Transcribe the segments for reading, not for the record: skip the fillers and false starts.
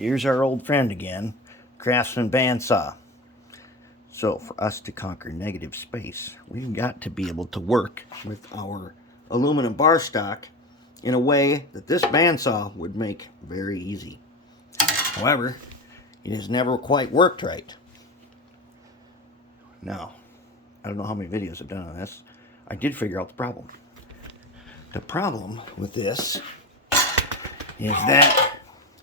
Here's our old friend again, Craftsman bandsaw. So for us to conquer negative space, we've got to be able to work with our aluminum bar stock in a way that this bandsaw would make very easy. However, it has never quite worked right. Now, I don't know how many videos I've done on this. I did figure out the problem. The problem with this is that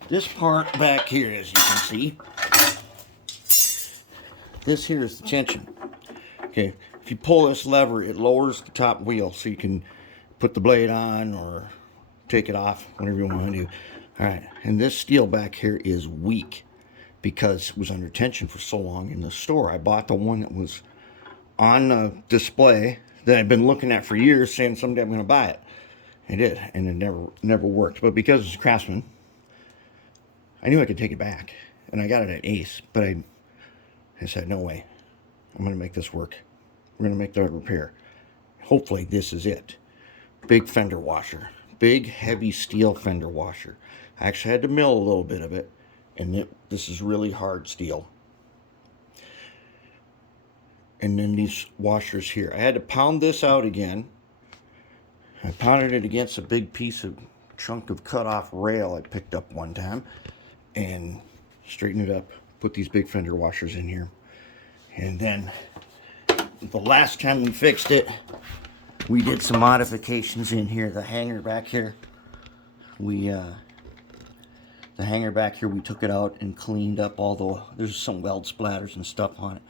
this part back here, as you can see, this here is the tension. Okay, if you pull this lever, it lowers the top wheel so you can put the blade on or take it off, whatever you want to do. All right, and this steel back here is weak because it was under tension for so long in the store. I bought the one that was on the display that I've been looking at for years, saying someday I'm going to buy it. I did, and it never worked. But because it's a Craftsman, I knew I could take it back, and I got it at Ace. But I said, no way, I'm going to make this work. We're going to make the repair. Hopefully, this is it. Big fender washer, big heavy steel fender washer. I actually had to mill a little bit of it, and this is really hard steel. And then these washers here. I had to pound this out again. I pounded it against a big piece of chunk of cut off rail I picked up one time and straightened it up, put these big fender washers in here. And then the last time we fixed it, we did some modifications in here. The hanger back here, we took it out and cleaned up there's some weld splatters and stuff on it.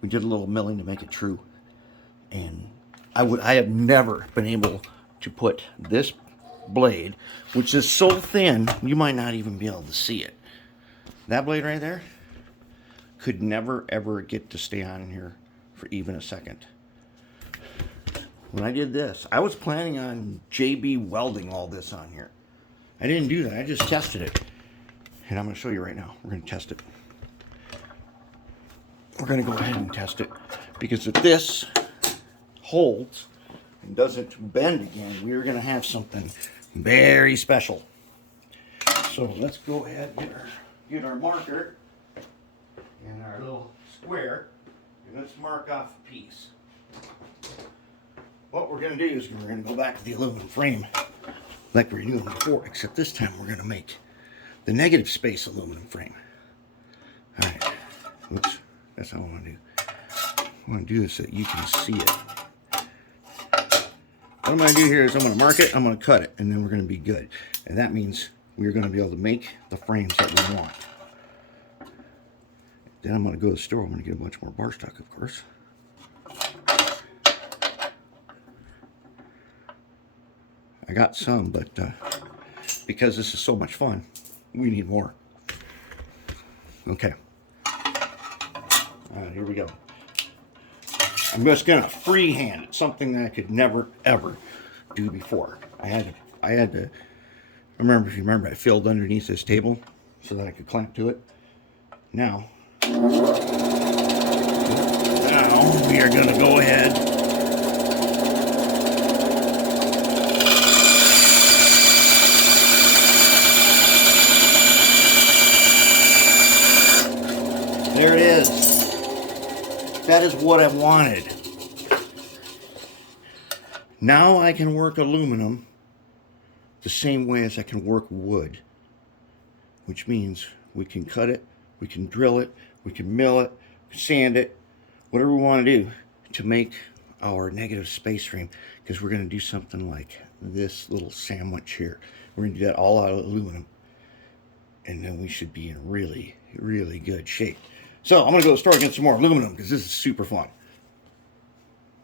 We did a little milling to make it true. And I have never been able to put this blade, which is so thin, you might not even be able to see it. That blade right there could never ever get to stay on in here for even a second. When I did this, I was planning on JB welding all this on here. I didn't do that. I just tested it. And I'm going to show you right now. We're going to test it. We're going to go ahead and test it. Because if this holds and doesn't bend again, we're going to have something very special. So let's go ahead and get our marker and our little square, and let's mark off a piece. What we're going to do is we're going to go back to the aluminum frame like we were doing before, except this time we're going to make the negative space aluminum frame. All right, oops, that's how I want to do. I want to do this so that you can see it. What I'm going to do here is I'm going to mark it, I'm going to cut it, and then we're going to be good. And that means we're going to be able to make the frames that we want. Then I'm going to go to the store. I'm going to get a bunch more bar stock, of course. I got some, but because this is so much fun, we need more. Okay. Here we go. I'm just going to freehand it, something that I could never, ever do before. I had to, if you remember, I filled underneath this table so that I could clamp to it. Now we are going to go ahead there it is. That is what I wanted. Now I can work aluminum the same way as I can work wood, which means we can cut it, we can drill it, we can mill it, sand it, whatever we want to do to make our negative space frame, because we're going to do something like this little sandwich here. We're going to do that all out of aluminum, and then we should be in really, really good shape. So I'm going to go to the store and get some more aluminum because this is super fun.